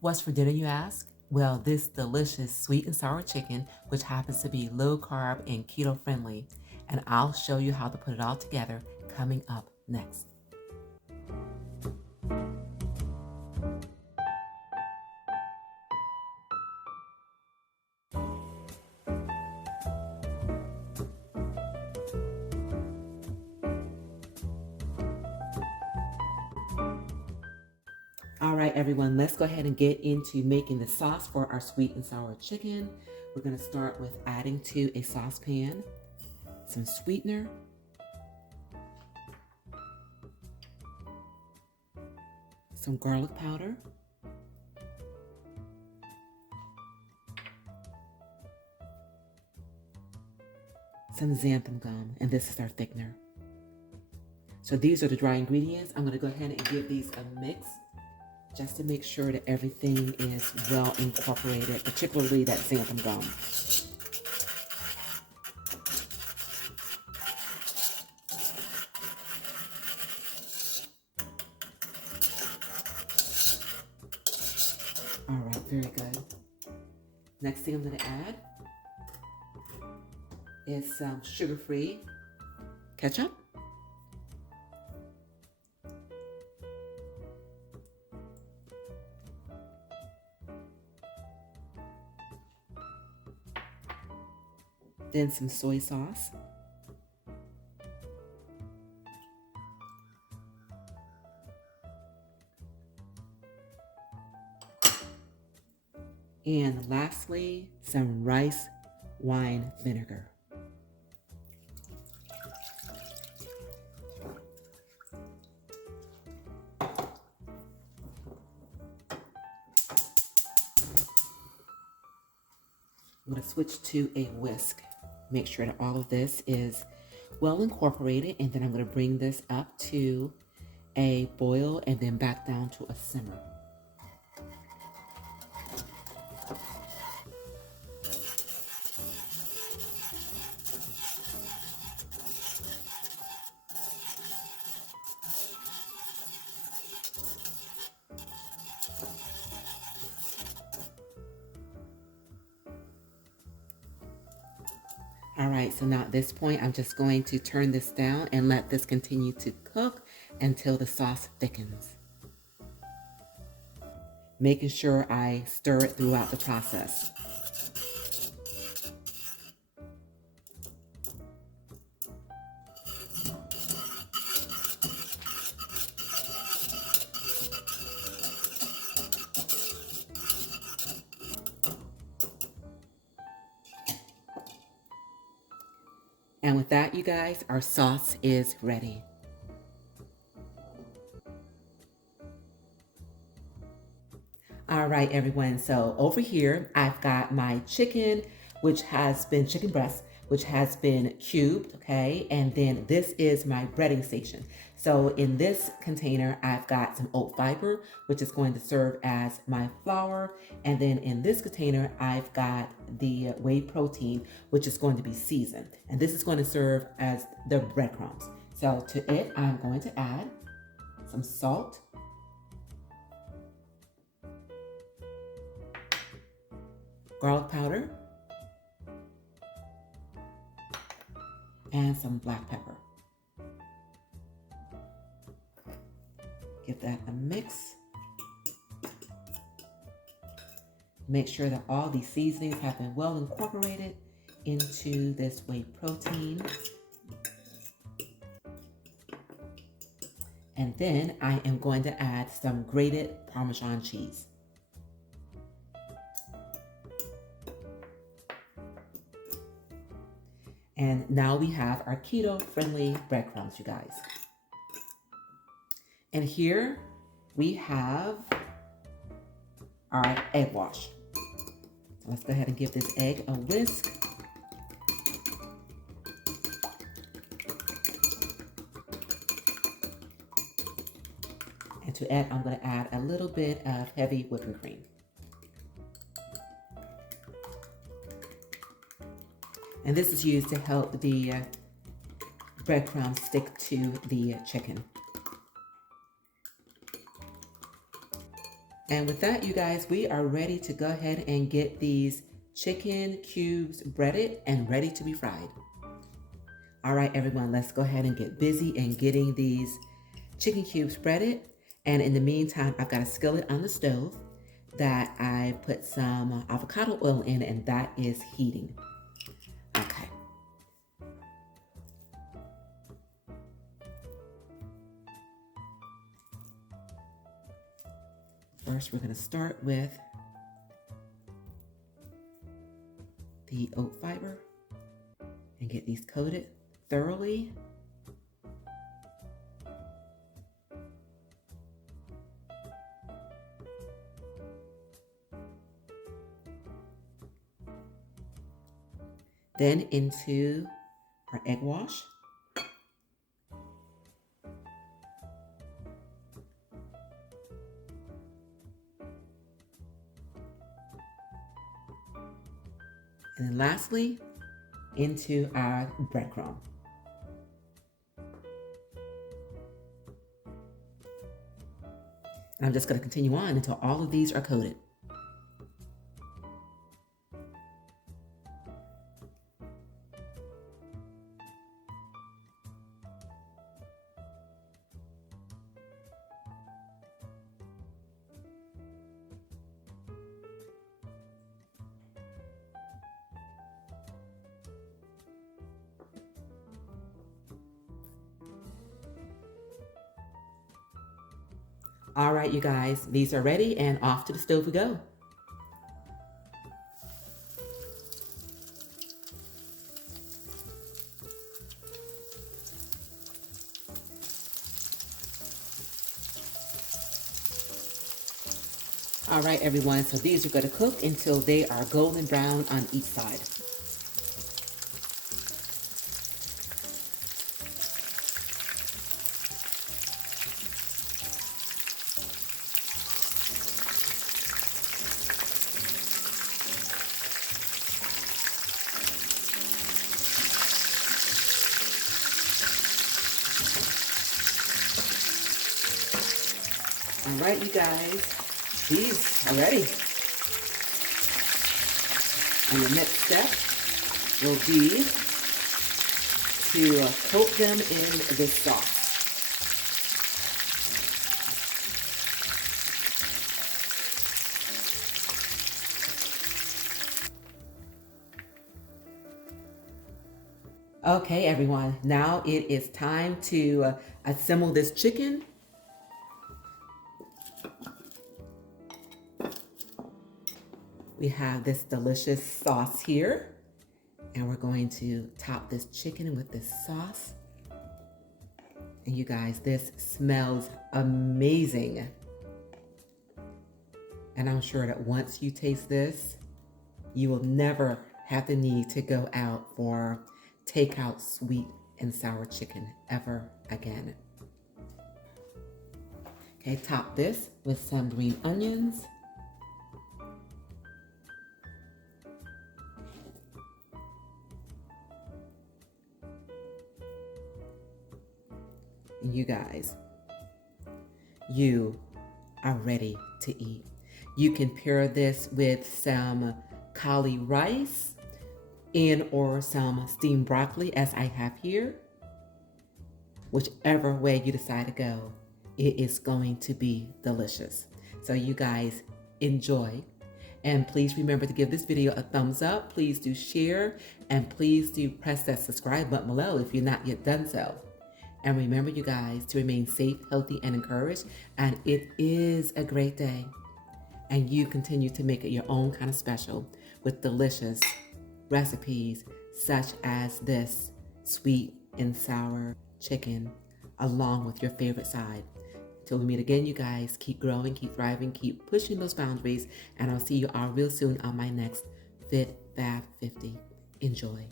What's for dinner, you ask? Well, this delicious sweet and sour chicken, which happens to be low carb and keto friendly. And I'll show you how to put it all together coming up next. All right, everyone, let's go ahead and get into making the sauce for our sweet and sour chicken. We're going to start with adding to a saucepan some sweetener, some garlic powder, some xantham gum, and this is our thickener. So these are the dry ingredients. I'm going to go ahead and give these a mix just to make sure that everything is well incorporated, particularly that xantham gum. All right, very good. Next thing I'm going to add is some sugar-free ketchup. Then some soy sauce. And lastly, some rice wine vinegar. I'm going to switch to a whisk. Make sure that all of this is well incorporated, and then I'm going to bring this up to a boil and then back down to a simmer. All right, so now at this point, I'm just going to turn this down and let this continue to cook until the sauce thickens. Making sure I stir it throughout the process. And with that, you guys, our sauce is ready. All right, everyone. So over here, I've got my chicken, which has been chicken breast, which has been cubed, okay? And then this is my breading station. So in this container, I've got some oat fiber, which is going to serve as my flour. And then in this container, I've got the whey protein, which is going to be seasoned. And this is going to serve as the breadcrumbs. So to it, I'm going to add some salt, garlic powder, and some black pepper. Give that a mix. Make sure that all these seasonings have been well incorporated into this whey protein. And then I am going to add some grated parmesan cheese. And now we have our keto-friendly breadcrumbs, you guys. And here we have our egg wash. So let's go ahead and give this egg a whisk. And to add, I'm going to add a little bit of heavy whipping cream. And this is used to help the breadcrumbs stick to the chicken. And with that, you guys, we are ready to go ahead and get these chicken cubes breaded and ready to be fried. All right, everyone, let's go ahead and get busy and getting these chicken cubes breaded. And in the meantime, I've got a skillet on the stove that I put some avocado oil in, and that is heating. Okay. First, we're going to start with the oat fiber and get these coated thoroughly. Then into our egg wash. And then lastly, into our breadcrumb. And I'm just going to continue on until all of these are coated. All right, you guys, these are ready and off to the stove we go. All right, everyone, so these are going to cook until they are golden brown on each side. All right, you guys, these are ready. And the next step will be to coat them in this sauce. Okay, everyone, now it is time to assemble this chicken. We have this delicious sauce here, and we're going to top this chicken with this sauce. And you guys, this smells amazing. And I'm sure that once you taste this, you will never have the need to go out for takeout sweet and sour chicken ever again. Okay, top this with some green onions. And you guys, you are ready to eat. You can pair this with some cauli rice or some steamed broccoli, as I have here. Whichever way you decide to go, it is going to be delicious. So you guys enjoy. And please remember to give this video a thumbs up. Please do share, and please do press that subscribe button below if you're not yet done so. And remember, you guys, to remain safe, healthy, and encouraged. And it is a great day. And you continue to make it your own kind of special with delicious recipes such as this sweet and sour chicken, along with your favorite side. Until we meet again, you guys, keep growing, keep thriving, keep pushing those boundaries. And I'll see you all real soon on my next Fit Fab 50. Enjoy.